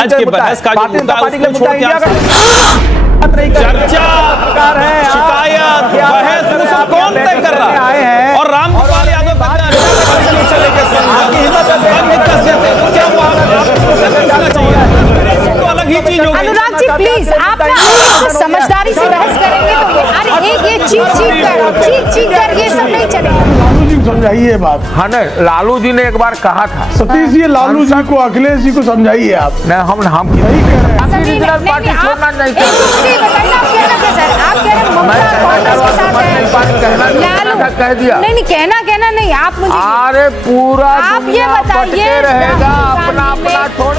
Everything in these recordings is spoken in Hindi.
आज के बहस का जो मुद्दा है उसको छोड़ के चर्चा, शिकायत, बहस वो सब कौन तय कर रहा है? और रामगोपाल यादव तो अलग ही चीज होगी। अनुराग जी प्लीज आप ना समझदारी से बहस करेंगे तो ये अरे एक ये चीख कर ये सब नहीं चलेगा। लालू जी को समझाइए बात। हाँ न, लालू जी ने एक बार कहा था। सतीश जी लालू जी को अखिलेश जी को समझाइए आप। नहीं हम सही कह रहे हैं। रीजनल पार्टी छोड़ना नहीं आप कह रहे कह दिया नहीं कहना नहीं आप मुझे अरे पूरा आप ये बताइए रहेगा अपना अपना छोड़।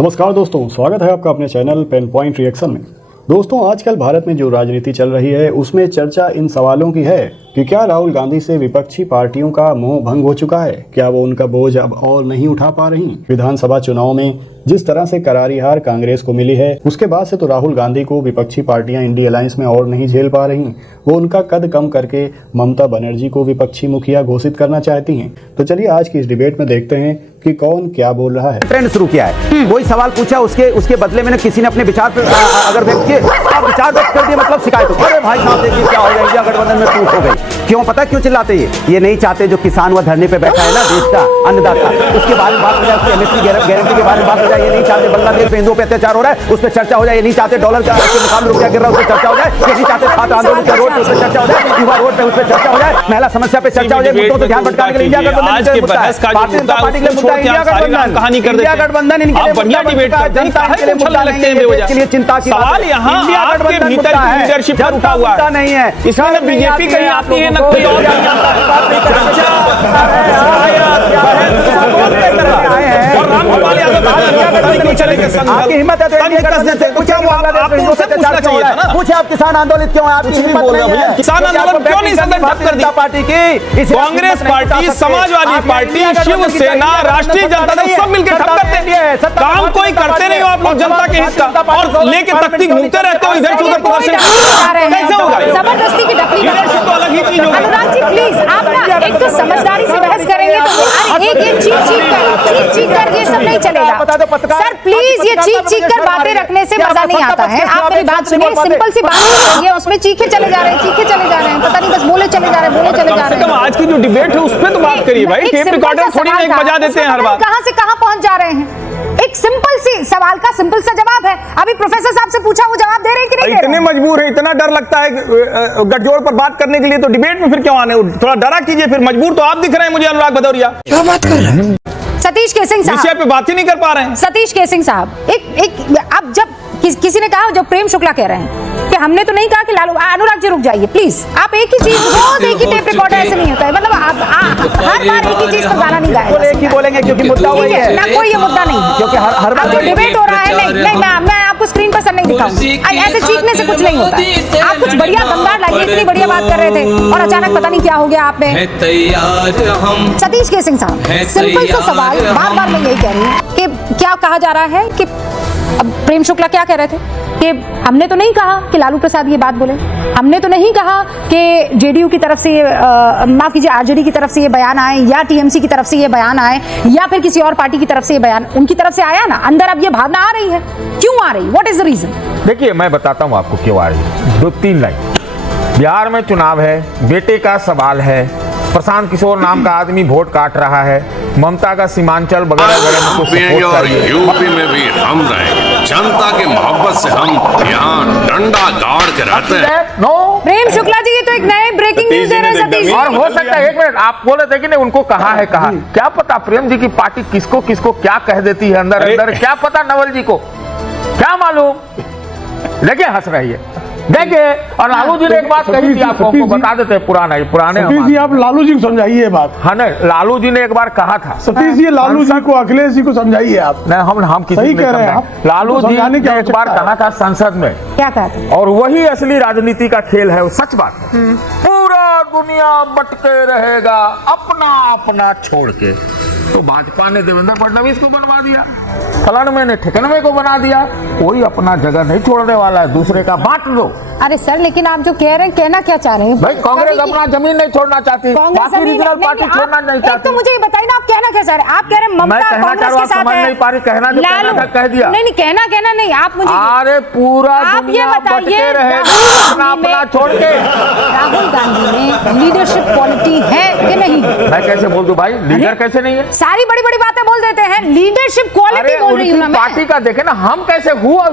नमस्कार दोस्तों, स्वागत है आपका अपने चैनल पेन पॉइंट रिएक्शन में। दोस्तों, आजकल भारत में जो राजनीति चल रही है उसमें चर्चा इन सवालों की है कि क्या राहुल गांधी से विपक्षी पार्टियों का मोह भंग हो चुका है? क्या वो उनका बोझ अब और नहीं उठा पा रही? विधानसभा चुनाव में जिस तरह से करारी हार कांग्रेस को मिली है उसके बाद से तो राहुल गांधी को विपक्षी पार्टियां इंडी अलायंस में और नहीं झेल पा रही। वो उनका कद कम करके ममता बनर्जी को विपक्षी मुखिया घोषित करना चाहती हैं। तो चलिए आज की इस डिबेट में देखते हैं कि कौन क्या बोल रहा है। ट्रेंड शुरू किया है, कोई सवाल पूछा उसके बदले में किसी ने अपने विचार अगर व्यक्त किए, आप विचार व्यक्त कर दिए मतलब शिकायत हो। अरे भाई साहब देखिए क्या हो गया, इंडिया गठबंधन में टूट हो गई। क्यों पता क्यों चिल्लाते ये नहीं चाहते जो किसान व धरने पे बैठा है ना देश का अन्नदाता, उसके बारे में बात हो जाए, उसकी एमएसपी गारंटी के बारे में बात हो जाए। ये नहीं चाहते बांग्लादेश में हिंदुओं पे अत्याचार हो रहा है उस पर चर्चा हो जाए। ये नहीं चाहते डॉलर का मुकाबले रुपया गिर रहा है उस पर चर्चा हो जाए। ये नहीं चाहते छात्र आंदोलन के रोड पे उस पर चर्चा हो जाए, युवा रोड पे उस पर चर्चा हो जाए, महिला समस्या पे चर्चा हो जाए। मुद्दों से ध्यान भटकाने के लिए इंडिया गठबंधन भारतीय जनता पार्टी के लिए मुद्दा इंडिया गठबंधन इनके लिए बढ़िया डिबेट करते हैं, काहे उछलने लगते हैं बेवजह? के लिए चिंता की सवाल यहाँ आपके भीतर की लीडरशिप पर उठा हुआ है, नहीं है। इसमें न बीजेपी कहीं आती है न कोई और रामगोपाल यादव आपकी हिम्मत है पूछे आप किसान आंदोलन क्यों है? आपकी हिम्मत नहीं है। किसान आंदोलन क्यों नहीं सदन ठप कर दिया? पार्टी की कांग्रेस पार्टी, समाजवादी पार्टी, शिवसेना, राष्ट्रीय जनता दल सब मिलकर ठप करते हैं। काम कोई करते नहीं हो आप लोग जनता के हित का, और लेके तख्ती घूमते रहते हो इधर से उधर प्रदर्शन कैसे होगा? जबरदस्ती की डपली तो अलग ही चीज होगी। अनुराग जी प्लीज आप ना एक तो समझदारी से बहस करेंगे तो अरे एक चीख कर ये सब नहीं चलेगा। सर प्लीज ये चीख कर बातें रखने से मजा नहीं आता है। आप मेरी बात सुनिए, सिंपल सी बात है, उसमें चीखे चले जा रहे हैं, पता नहीं बस बोले चले जा रहे हैं। आज की जो डिबेट है उस पर तो बात करिए भाई, टेप रिकॉर्डर थोड़ी ना एक बजा देते हैं हर बार। कहां से कहां पहुंच जा रहे हैं? एक सिंपल सी सवाल का सिंपल सा जवाब है। अभी प्रोफेसर साहब से पूछा, वो जवाब दे रहे हैं कि नहीं दे रहे? इतने मजबूर है, इतना डर लगता है गठजोड़ पर बात करने के लिए, तो डिबेट में फिर क्यों आने? थोड़ा डरा कीजिए, फिर मजबूर तो आप दिख रहे हैं मुझे अनुराग भदौरिया। क्या बात कर रहे हैं? सतीश केसिंग साहब विषय पे बात ही नहीं कर पा रहे हैं। सतीश केसिंग साहब एक अब जब किसी ने कहा, जो प्रेम शुक्ला कह रहे हैं कि हमने तो नहीं कहा कि लालू। अनुराग जी रुक जाइए प्लीज। आप एक ही चीज रोज एक ही टेप रिकॉर्डर ऐसे नहीं होता है, मतलब आप हर बार एक ही चीज पर गाना नहीं गाएगा। एक ही बोलेंगे क्योंकि मुद्दा वही है ना, कोई ये मुद्दा नहीं क्योंकि हर बार जो डिबेट हो रहा है नहीं मैं आपको स्क्रीन पर सर नहीं दिखाऊंगी। ऐसे चीखने से कुछ नहीं होता है। आप कुछ बढ़िया दमदार लगे, इतनी बढ़िया बात कर रहे थे और अचानक पता नहीं क्या हो गया आप में। सतीश केसिंग साहब सिंपल सा सवाल, बार बार मैं यही कह रही हूँ कि क्या कहा जा रहा है कि अब प्रेम शुक्ला क्या कह रहे थे कि हमने तो नहीं कहा कि लालू प्रसाद ये बात बोले, हमने तो नहीं कहा कि जेडीयू की तरफ से माफ कीजिए आरजेडी की तरफ से ये बयान आए, या टीएमसी की तरफ से ये बयान आए, या फिर किसी और पार्टी की तरफ से ये बयान उनकी तरफ से आया ना। अंदर अब ये भावना आ रही है, क्यों आ रही? What is the reason? देखिए मैं बताता हूँ आपको क्यों आ रही है। 2-3 लाइन। बिहार में चुनाव है, बेटे का सवाल है, प्रशांत किशोर नाम का आदमी वोट काट रहा है, ममता का सीमांचल वगैरह वगैरह और यूपी में भी हम रहेंगे। जनता की मोहब्बत से हम यहाँ डंडा गाड़ के रहते हैं। नो प्रेम शुक्ला जी ये तो एक नए ब्रेकिंग न्यूज दे रहे हैं सतीश। और हो सकता है, एक मिनट, आप बोले थे कि नहीं उनको कहा है, कहा क्या पता प्रेम जी की पार्टी किसको किसको क्या कह देती है अंदर अंदर, क्या पता नवल जी को क्या मालूम। देखिए हंस रही है, देखिए। और लालू जी ने एक बात कही थी, आपको बता देते हैं, पुराने सतीश जी आप लालू जी को समझाइए बात। हाँ नहीं, लालू जी ने एक बार कहा था। सतीश जी लालू जी को अखिलेश जी को समझाइए आप। नहीं हम किसी सही नहीं कह रहे हैं आप। लालू जी ने एक बार आवश्यकता कहा था संसद में, क्या कहते? और वही असली राजनीति का खेल है, वो सच बात है। पूरा दुनिया बटके रहेगा अपना अपना छोड़ के। तो भाजपा ने देवेंद्र फडणवीस को बनवा दिया, फलानवे ने ठिकनवे को बना दिया। कोई अपना जगह नहीं छोड़ने वाला है, दूसरे का बांट दो। अरे सर, लेकिन आप जो कह रहे हैं, कहना क्या चाह रहे हैं? भाई कांग्रेस अपना जमीन नहीं छोड़ना चाहती, बाकी रीजनल पार्टी छोड़ना नहीं चाहती। तो मुझे ये बताइए ना, आप कहना क्या चाह रहे हैं? आप कह रहे हैं ममता कांग्रेस के साथ है, नहीं पा रही, कहना जो कहना था कह दिया। नहीं कहना नहीं, आप मुझे अरे पूरा दुनिया भटके रहे अपना छोड़ के। राहुल गांधी में लीडरशिप क्वालिटी है कि नहीं? मैं कैसे बोल दूं भाई, लीडर कैसे नहीं है? सारी बड़ी बड़ी बातें बोल देते हैं, लीडरशिप क्वालिटी बोल रही हूं ना मैं। पार्टी का देखे ना, हम कैसे हुआ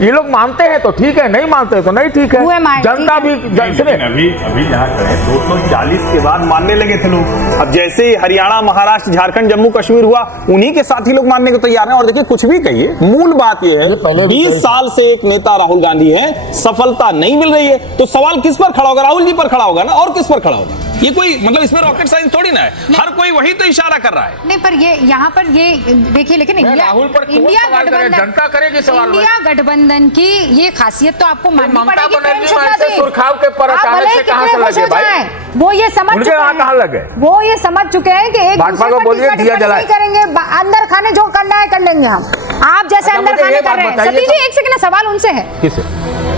ये लोग मानते हैं तो ठीक है, नहीं मानते तो नहीं ठीक है। जनता भी अभी जहाँ 240 के बाद मानने लगे थे लोग, अब जैसे हरियाणा, महाराष्ट्र, झारखंड, जम्मू कश्मीर हुआ, उन्हीं के साथ ही लोग मानने को तैयार हैं। और देखिए, कुछ भी कहिए, मूल बात यह है 20 साल से एक नेता राहुल गांधी है, सफलता नहीं मिल रही है, तो सवाल किस पर खड़ा होगा? राहुल जी पर खड़ा होगा ना, और किस पर खड़ा होगा? ये कोई मतलब इसमें रॉकेट साइंस थोड़ी ना है, हर कोई वही तो इशारा कर रहा है। नहीं, पर ये यहाँ पर ये देखिए, लेकिन राहुल पर इंडिया गठबंधन, जनता करेगी सवाल। इंडिया गठबंधन की ये खासियत तो आपको माननी पड़ेगी। प्रेम शुक्ला ऐसे जी, सुरखाव के पर अचानक से कहां से लगे भाई? वो ये समझ उनके चुके वहां हैं, कहां लगे? वो ये समझ चुके हैं कि एक भाजपा को बोलिए दिया जलाए करेंगे, अंदर खाने जो करना है कर लेंगे हम। आप जैसे अच्छा, अंदर खाने कर रहे हैं। सतीश जी, एक सेकंड, सवाल उनसे है। किसे?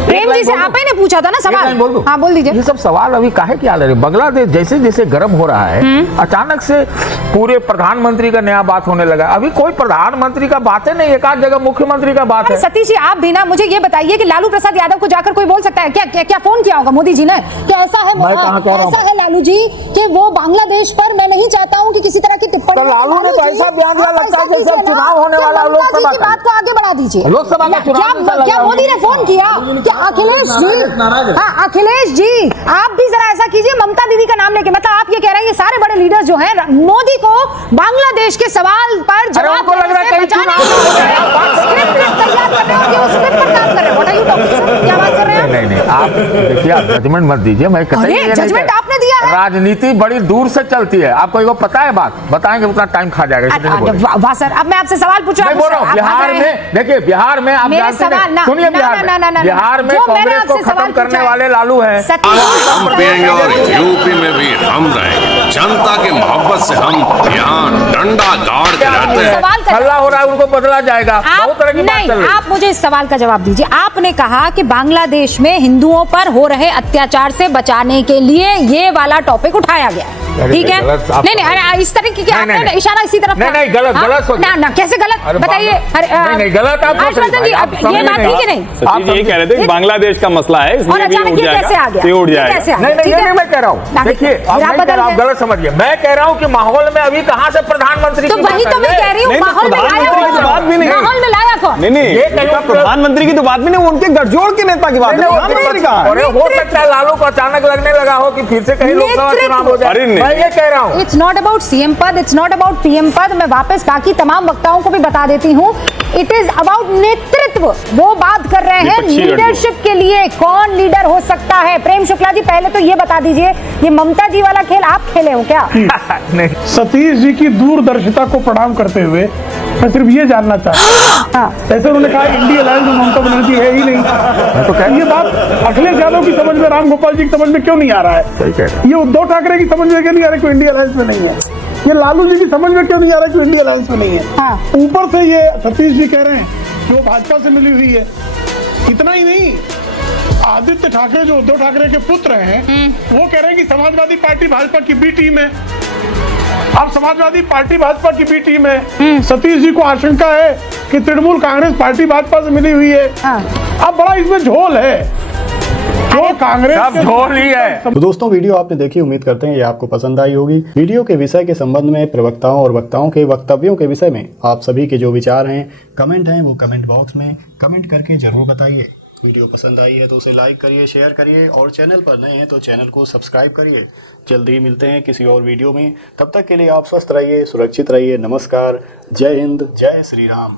प्रेम जी से आप ही ने पूछा था ना सवाल। हाँ, बोल दीजिए। ये सब सवाल अभी काहे क्या ले रहे? बांग्लादेश जैसे जैसे गर्म हो रहा है, अचानक से पूरे प्रधानमंत्री का नया बात होने लगा। अभी कोई प्रधानमंत्री का बात है नहीं, एक आध जगह मुख्यमंत्री का बात है। सतीश जी, आप भी ना मुझे ये बताइए कि लालू प्रसाद यादव को जाकर कोई बोल सकता है क्या फोन किया होगा मोदी जी ने कि ऐसा है लालू जी कि वो बांग्लादेश पर मैं नहीं चाहता हूँ कि किसी तरह की टिप्पणी। तो लालू ने तो ऐसा बयान दिया, लगता है जैसे चुनाव होने वाला, लोकसभा की बात को आगे बढ़ा दीजिए। लोकसभा का चुनाव क्या मोदी ने फोन किया? क्या अखिलेश जी, हाँ अखिलेश जी, आप भी जरा ऐसा कीजिए, ममता दीदी का नाम लेके, मतलब आप ये कह रहे हैं ये सारे बड़े लीडर्स जो हैं मोदी को बांग्लादेश के सवाल पर जवाब देने से बचाने के लिए स्क्रिप्ट तैयार कर रहे हैं, और ये स्क्रिप्ट पर काम कर रहे हैं। What are you talking sir? क्या बात कर रहे हैं? नहीं, आप देखिए, आप जजमेंट मत दीजिए। मैं कतई ये नहीं जजमेंट आपने दिया है। राजनीति बड़ी दूर से चलती है, आपको एगो पता है बात, बताएंगे उतना टाइम खा जाएगा। वाह सर, अब मैं आपसे सवाल पूछूं। बिहार में देखिए, बिहार में आप जानते हैं, सुनिए, बिहार में कांग्रेस को खत्म करने वाले लालू हैं। हम पिएंगे और यूपी में भी हम रहेंगे। जनता की मोहब्बत से हम यहाँ डंडा गाड़ के रहते हैं। हल्ला हो रहा है, उनको बदला जाएगा, बहुत तरह की बात चल रही है। आप मुझे इस सवाल का जवाब दीजिए। आपने कहा कि बांग्लादेश में हिंदुओं पर हो रहे अत्याचार से बचाने के लिए ये वाला टॉपिक उठाया गया, ठीक है? नहीं, इस तरह की आपने इशारा इसी तरफ। नहीं, गलत ना, कैसे गलत बताइए? नहीं, गलत आप ये बात ठीक है। नहीं, आप ये कह रहे थे बांग्लादेश का मसला है, और अचानक ये कैसे आ गया? उठ जाएगा। नहीं, मैं कह रहा हूँ, देखिए, आप गलत समझिए। मैं कह रहा हूँ कि माहौल में अभी कहां से प्रधानमंत्री, तो वही तो मैं कह रही हूँ, माहौल में लाया कौन? बात भी नहीं, माहौल में लाया कौन? नहीं, प्रधानमंत्री की तो बात भी नहीं, उनके गठजोड़ के नेता की बात है। हो सकता है लालू को अचानक लगने लगा हो कि फिर से कहीं लोकसभा चुनाव हो जाए। मैं ये कह रहा हूँ, इट्स नॉट अबाउट सीएम पद, इट्स नॉट अबाउट पीएम पद। मैं वापस बाकी तमाम वक्ताओं को भी बता देती हूँ, इट इज अबाउट नेतृत्व। वो बात कर रहे हैं लीडरशिप के लिए, कौन लीडर हो सकता है। प्रेम शुक्ला जी, पहले तो ये बता दीजिए, ये ममता जी वाला खेल आप खेले हो क्या? नहीं, सतीश जी की दूरदर्शिता को प्रणाम करते हुए मैं सिर्फ ये जानना चाहता हूँ, जैसे उन्होंने कहा इंडिया अलायंस में ममता बनर्जी है ही नहीं, तो ये बात अखिलेश यादव की समझ में, राम गोपाल जी की समझ में क्यों नहीं आ रहा है? ये उद्धव ठाकरे की समझ में क्यों नहीं आ रहा है कि इंडिया अलायंस में नहीं है? ये लालू जी की समझ में क्यों नहीं आ रहा है कि इंडिया अलायंस में नहीं है? ऊपर से ये सतीश जी कह रहे हैं कि वो भाजपा से मिली हुई है। इतना ही नहीं, आदित्य ठाकरे जो उद्धव ठाकरे के पुत्र हैं, वो कह रहे हैं कि समाजवादी पार्टी भाजपा की बी टीम है। अब समाजवादी पार्टी भाजपा की बी टीम है। सतीश जी को आशंका है कि तृणमूल कांग्रेस पार्टी भाजपा से मिली हुई है। अब बड़ा इसमें झोल है, जो कांग्रेस सब झोल ही है। तो दोस्तों, वीडियो आपने देखी, उम्मीद करते हैं ये आपको पसंद आई होगी। वीडियो के विषय के संबंध में, प्रवक्ताओं और वक्ताओं के वक्तव्यों के विषय में आप सभी के जो विचार हैं, कमेंट हैं, वो कमेंट बॉक्स में कमेंट करके जरूर बताइए। वीडियो पसंद आई है तो उसे लाइक करिए, शेयर करिए, और चैनल पर नए हैं तो चैनल को सब्सक्राइब करिए। जल्दी ही मिलते हैं किसी और वीडियो में, तब तक के लिए आप स्वस्थ रहिए, सुरक्षित रहिए। नमस्कार, जय हिंद, जय श्री राम।